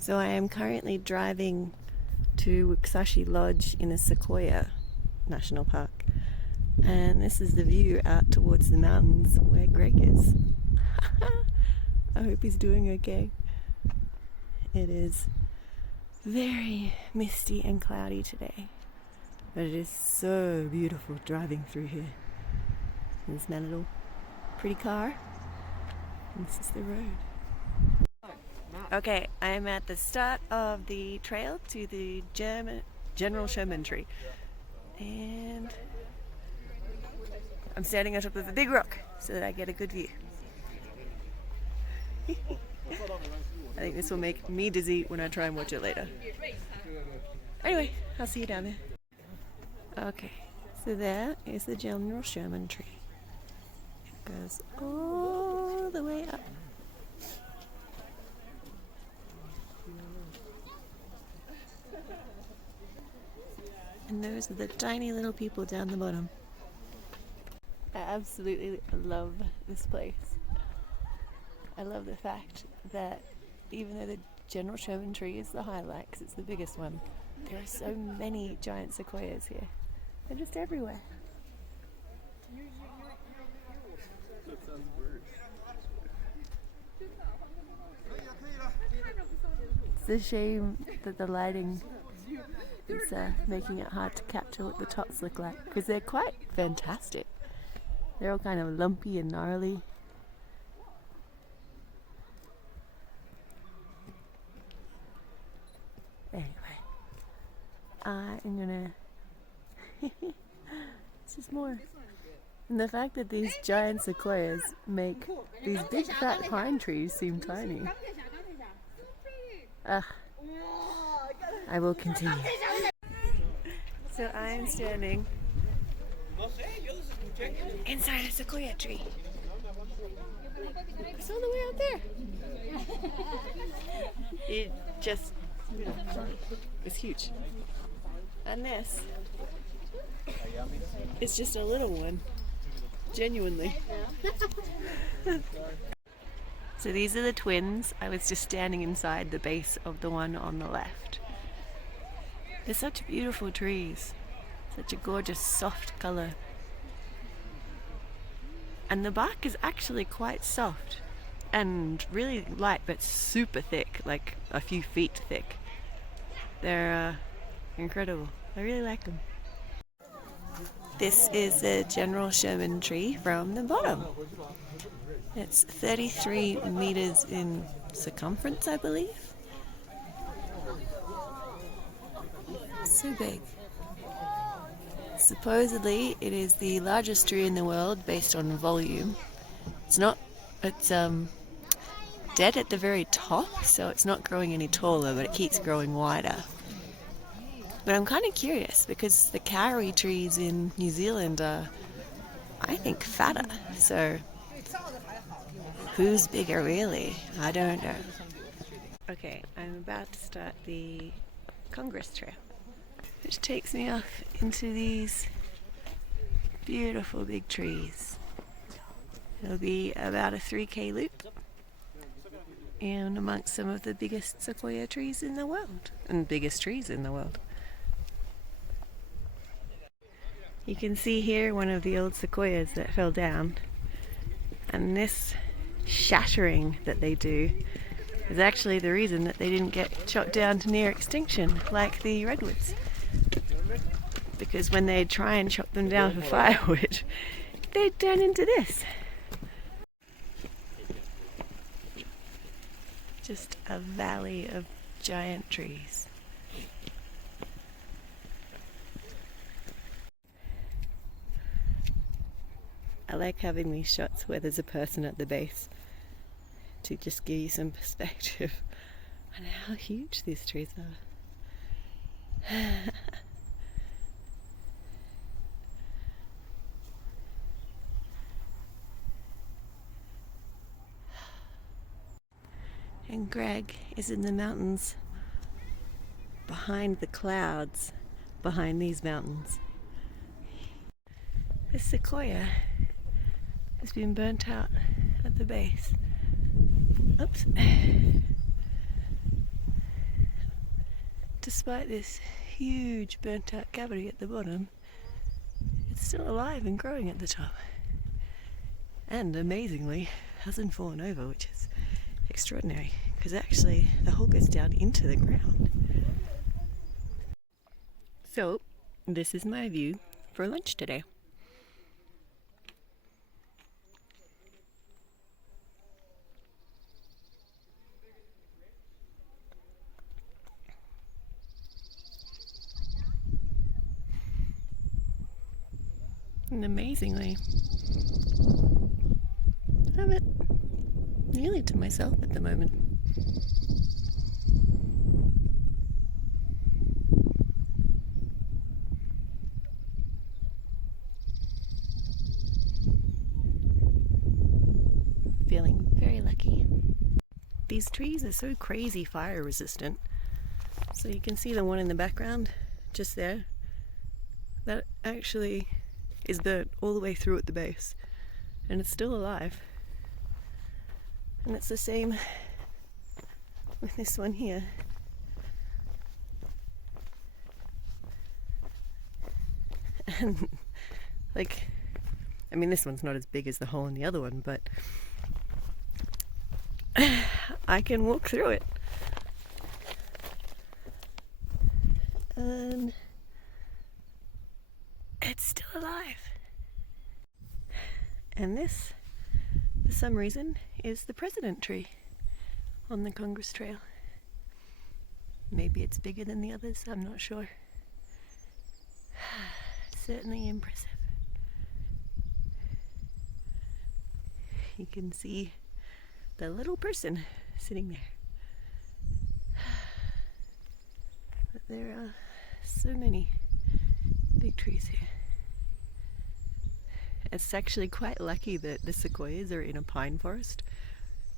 So I am currently driving to Wuksachi Lodge in the Sequoia National Park, and this is the view out towards the mountains where Greg is. I hope he's doing okay. It is very misty and cloudy today, but it is so beautiful driving through here. There's my little pretty car, and this is the road. Okay, I'm at the start of the trail to the General Sherman tree, and I'm standing on top of a big rock so that I get a good view. I think this will make me dizzy when I try and watch it later. Anyway, I'll see you down there. Okay, so there is the General Sherman tree. It goes all the way up. And those are the tiny little people down the bottom. I absolutely love this place. I love the fact that even though the General Sherman tree is the highlight, because it's the biggest one, there are so many giant sequoias here. They're just everywhere. It's a shame that the lighting is making it hard to capture what the tops look like, because they're quite fantastic. They're all kind of lumpy and gnarly. Anyway, I am gonna it's just more. And the fact that these giant sequoias make these big fat pine trees seem tiny. I will continue. So I'm standing inside a sequoia tree. It's all the way out there. It just is huge. And this is just a little one. Genuinely. So these are the twins. I was just standing inside the base of the one on the left. They're such beautiful trees. Such a gorgeous soft color. And the bark is actually quite soft and really light, but super thick, like a few feet thick. They're incredible. I really like them. This is the General Sherman tree from the bottom. It's 33 meters in circumference, I believe. So big. Supposedly, it is the largest tree in the world based on volume. It's dead at the very top, so it's not growing any taller, but it keeps growing wider. But I'm kind of curious, because the kauri trees in New Zealand are, I think, fatter. So, who's bigger really? I don't know. Okay, I'm about to start the Congress Trail, which takes me off into these beautiful big trees. It'll be about a 3K loop, and amongst some of the biggest sequoia trees in the world, and biggest trees in the world. You can see here one of the old sequoias that fell down, and this shattering that they do is actually the reason that they didn't get chopped down to near extinction like the redwoods. Because when they try and chop them down for firewood, they turn into this. Just a valley of giant trees. I like having these shots where there's a person at the base to just give you some perspective on how huge these trees are. And Greg is in the mountains behind the clouds, behind these mountains. This sequoia has been burnt out at the base. Oops. despite this huge burnt out cavity at the bottom, it's still alive and growing at the top. And amazingly, hasn't fallen over, which is extraordinary, because actually the hole goes down into the ground. So, this is my view for lunch today. And amazingly, I have it nearly to myself at the moment. Feeling very lucky. These trees are so crazy fire resistant. So you can see the one in the background, just there. That actually is burnt all the way through at the base, and it's still alive. And it's the same with this one here. And like, I mean, this one's not as big as the hole in the other one, but I can walk through it. And it's still alive. And this, for some reason, is the president tree on the Congress Trail. Maybe it's bigger than the others, I'm not sure. Certainly impressive. You can see the little person sitting there. But there are so many big trees here. It's actually quite lucky that the sequoias are in a pine forest,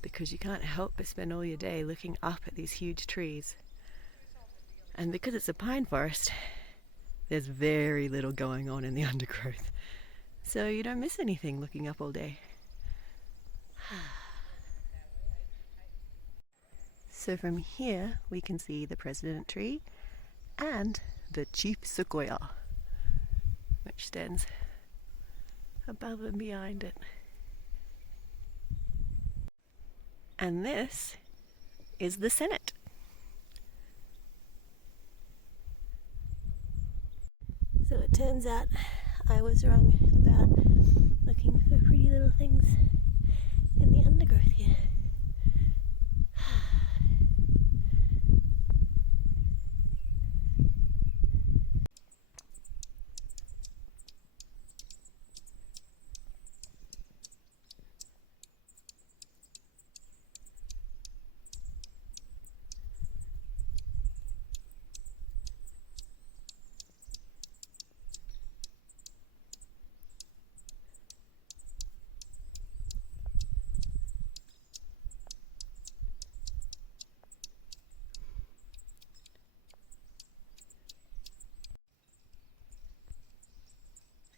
because you can't help but spend all your day looking up at these huge trees. And because it's a pine forest, there's very little going on in the undergrowth. So you don't miss anything looking up all day. So from here we can see the president tree and the chief sequoia, which stands above and behind it. And this is the Senate. So it turns out I was wrong about looking for pretty little things in the undergrowth here.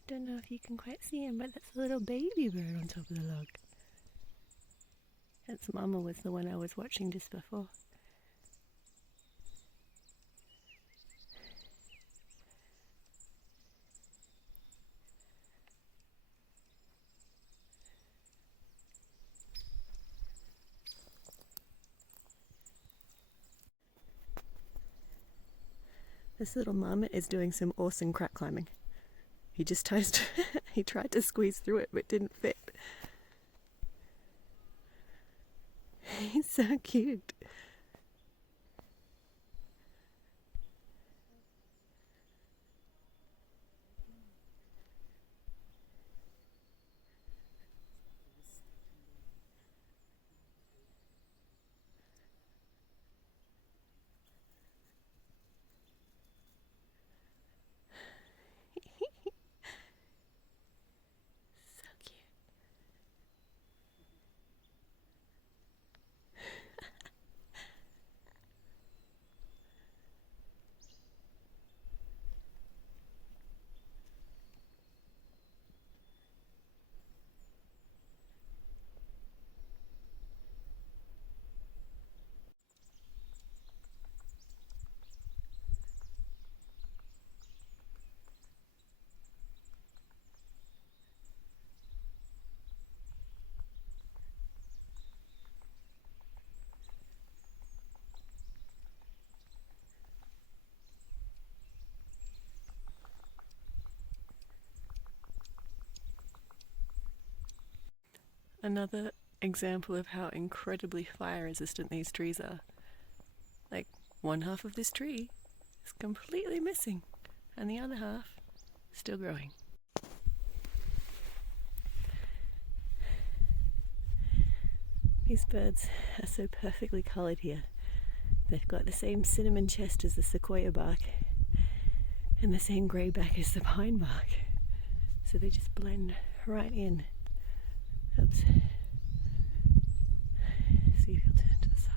I don't know if you can quite see him, but that's a little baby bird on top of the log. Its mama was the one I was watching just before. This little marmot is doing some awesome crack climbing. He just he tried to squeeze through it but didn't fit. He's so cute. Another example of how incredibly fire resistant these trees are. Like, one half of this tree is completely missing, and the other half still growing. These birds are so perfectly coloured here. They've got the same cinnamon chest as the sequoia bark and the same grey back as the pine bark. So they just blend right in. Oops. See if you'll turn to the side.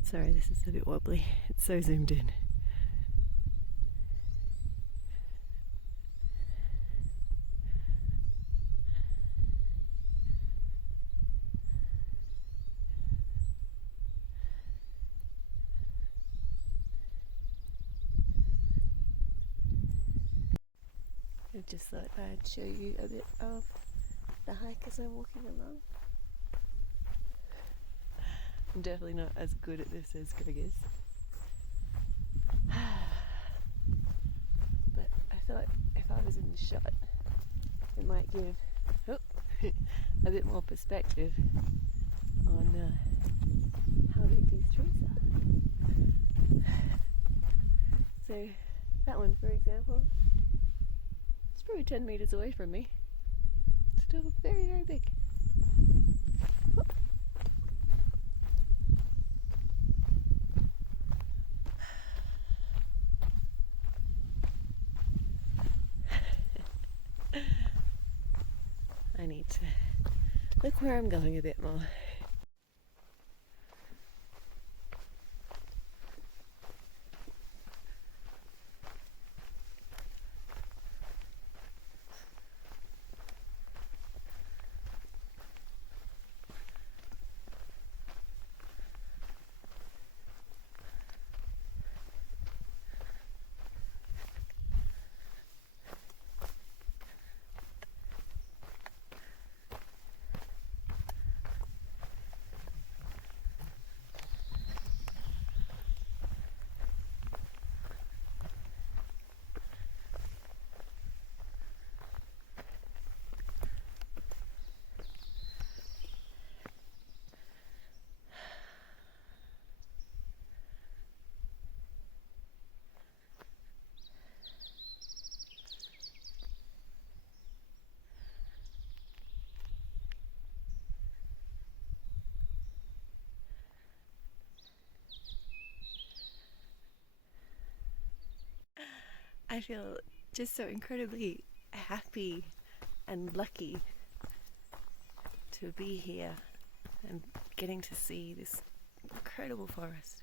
Sorry, this is a bit wobbly. It's so zoomed in. I just thought I'd show you a bit of the hike as I'm walking along. I'm definitely not as good at this as Greg is. But I thought if I was in the shot, it might give a bit more perspective on how big these trees are. So that one, for example, it's probably 10 meters away from me. Still very, very big. I need to look where I'm going a bit more. I feel just so incredibly happy and lucky to be here and getting to see this incredible forest.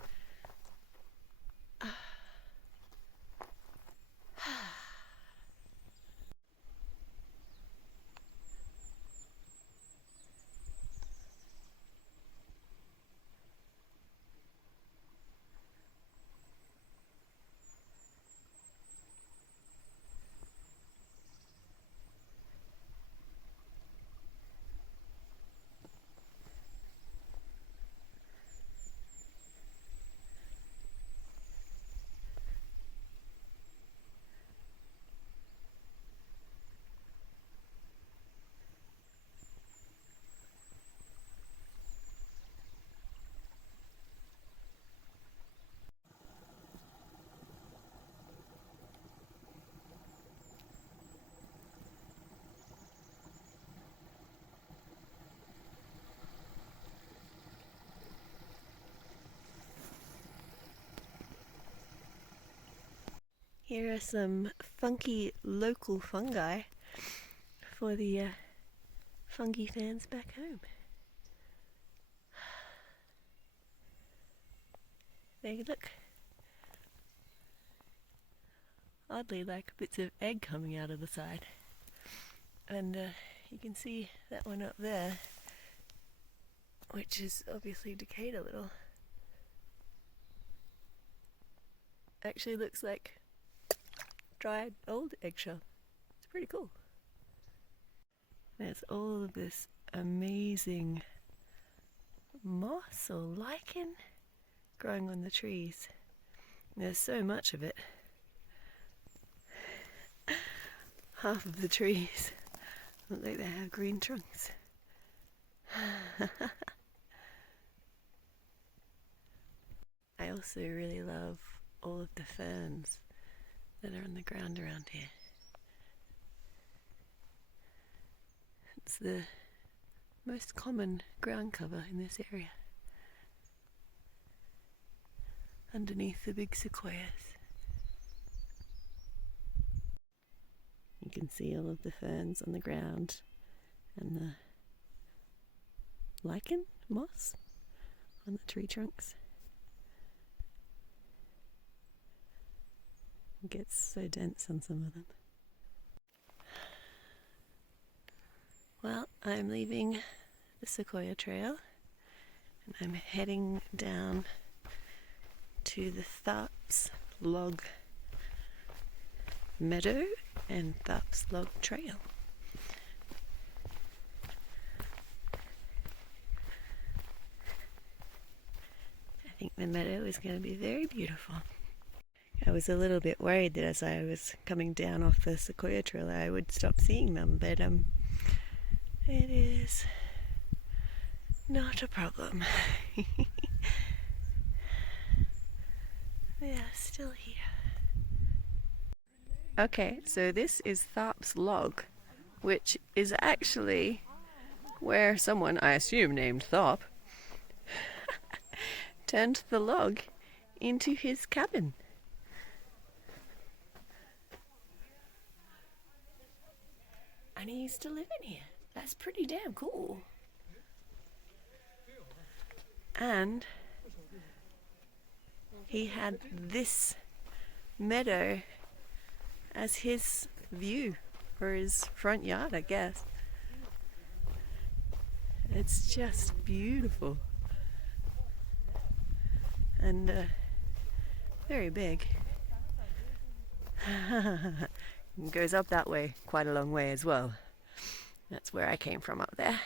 Here are some funky local fungi for the fungi fans back home. They look oddly like bits of egg coming out of the side. And you can see that one up there, which is obviously decayed a little. Actually looks like dried old eggshell. It's pretty cool. There's all of this amazing moss or lichen growing on the trees. There's so much of it. Half of the trees look like they have green trunks. I also really love all of the ferns that are on the ground around here. It's the most common ground cover in this area, underneath the big sequoias. You can see all of the ferns on the ground and the lichen, moss on the tree trunks. It gets so dense on some of them. Well, I'm leaving the Sequoia Trail and I'm heading down to the Tharps Log Meadow and Tharps Log Trail. I think the meadow is going to be very beautiful. I was a little bit worried that as I was coming down off the Sequoia Trail I would stop seeing them, but it is not a problem. They are still here. Okay, so this is Tharps Log, which is actually where someone, I assume named Tharp, turned the log into his cabin. And he used to live in here. That's pretty damn cool. And he had this meadow as his view, or his front yard, I guess. It's just beautiful. And very big. It goes up that way, quite a long way as well. That's where I came from, up there.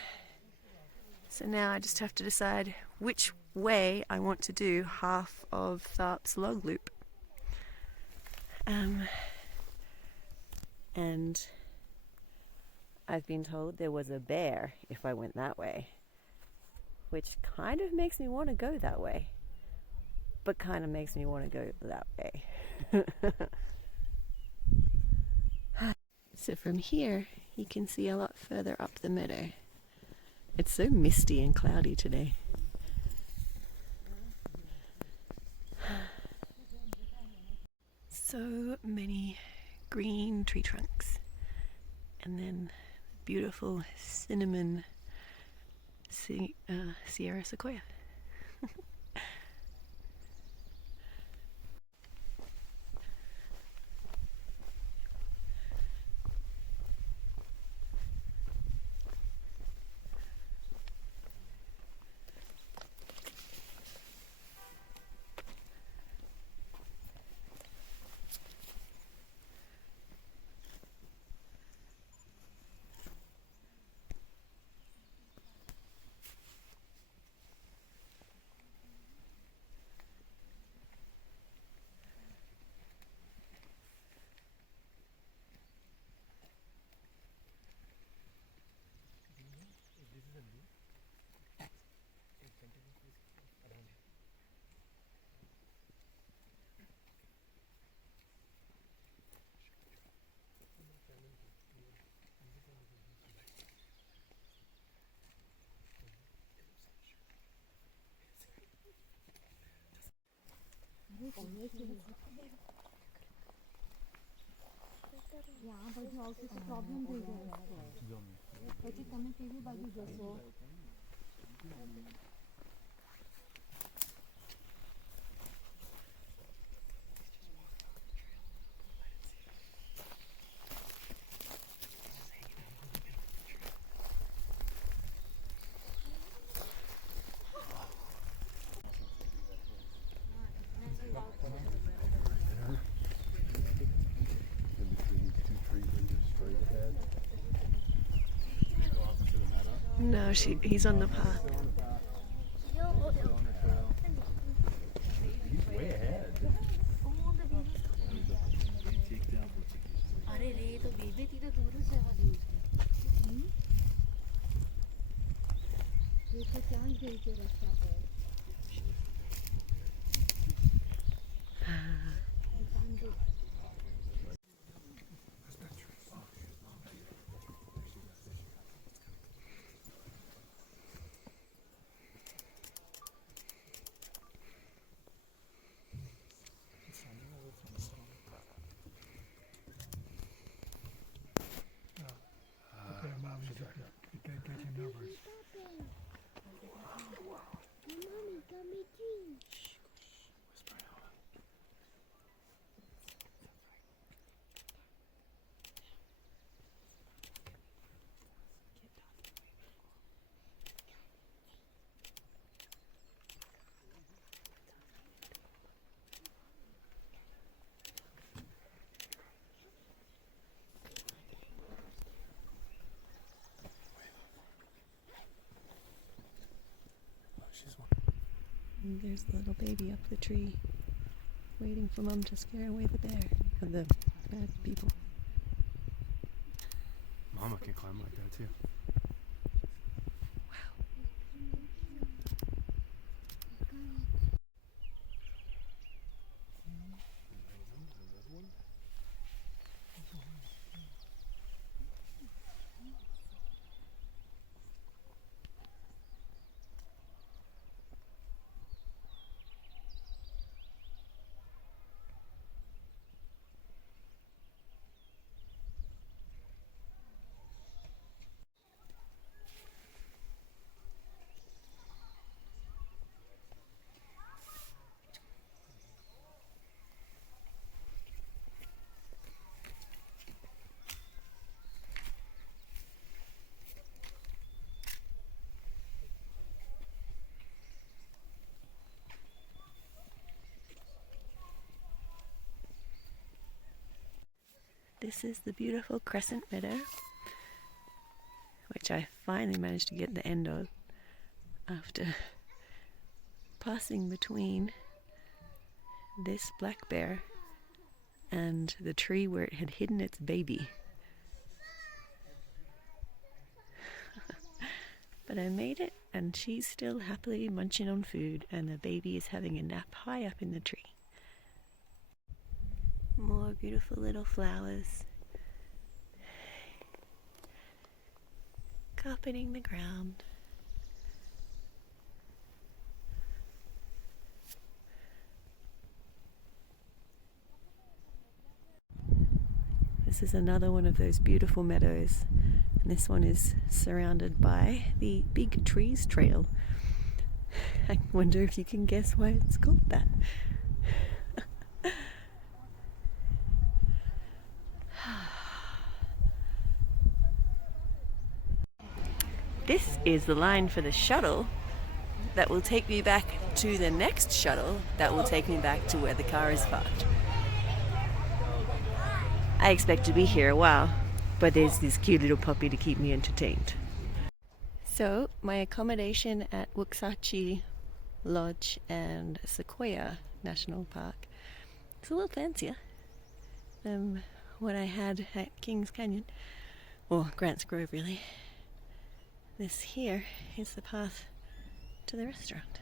So now I just have to decide which way I want to do half of Tharps Log Loop. And I've been told there was a bear if I went that way, which kind of makes me want to go that way, but kind of makes me want to go that way. So from here you can see a lot further up the meadow. It's so misty and cloudy today. So many green tree trunks, and then beautiful cinnamon Sierra Sequoia. यहाँ बजे office से problem થઈ જાય પછી તમે કેવી બાજુ જશો No, he's on the path. He's way ahead. अरे रे तो बेबे तीरा दूर से आवाज उसकी And there's the little baby up the tree, waiting for Mum to scare away the bear, or the bad people. Mama can climb like that too. This is the beautiful crescent meadow, which I finally managed to get the end of after passing between this black bear and the tree where it had hidden its baby. But I made it, and she's still happily munching on food, and the baby is having a nap high up in the tree. More beautiful little flowers carpeting the ground. This is another one of those beautiful meadows, and this one is surrounded by the Big Trees Trail. I wonder if you can guess why it's called that. This is the line for the shuttle that will take me back to the next shuttle that will take me back to where the car is parked. I expect to be here a while, but there's this cute little puppy to keep me entertained. So, my accommodation at Wuksachi Lodge and Sequoia National Park is a little fancier than what I had at Kings Canyon, or Grants Grove really. This here is the path to the restaurant.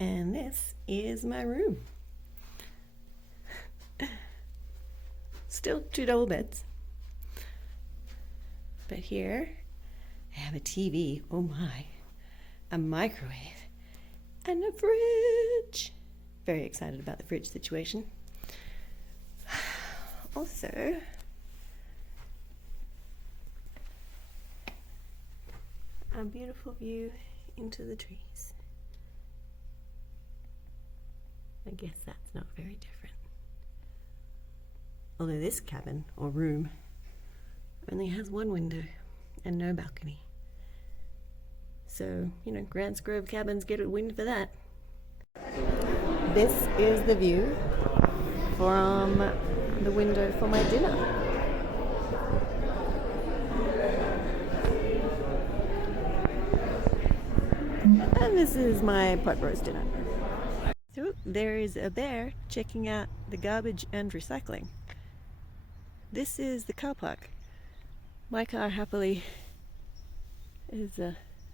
And this is my room. Still 2 double beds. But here I have a TV, oh my, a microwave, and a fridge. Very excited about the fridge situation. Also, a beautiful view into the trees. I guess that's not very different. Although this cabin, or room, only has 1 window and no balcony. So, you know, Grants Grove cabins get a win for that. This is the view from the window for my dinner. And this is my pot roast dinner. So there is a bear checking out the garbage and recycling. This is the car park. My car happily is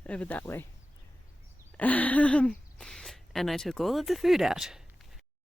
over that way. And I took all of the food out